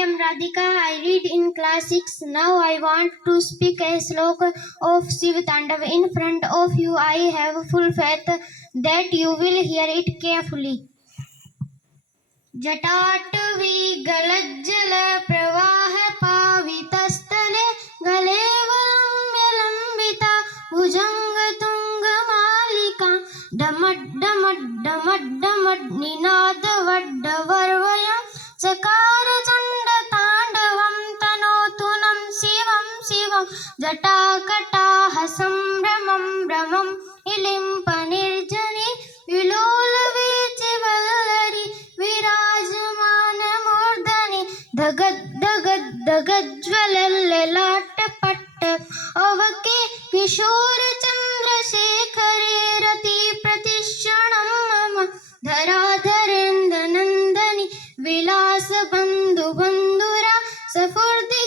am Radhika. I read in class 6. Now I want to speak a sloka of Shiv Tandav in front of you. I have full faith that you will hear it carefully. जटाटवी गलज्जल प्रवाह पावितस्थले गलेवलम्बिता भुजंग तुंग मालिका डमड्डमड्डमड्डमड् निनाद वड्डवर्वयं चकार चंड तांडवं तनोतु नं शिवं शिवं जटाकटाह संभ्रमं भ्रमं इलिंप निर्जनि विलोल वीचिवल्लरि विराजमान मूर्धनि धगज्ज्वलल्ललाटपट्ट अवके किशोर चंद्रशेखरे रति प्रतिक्षणं मम धराधरेन्द्र नंदनि विलास बंधु बंधुरा सफुर्दि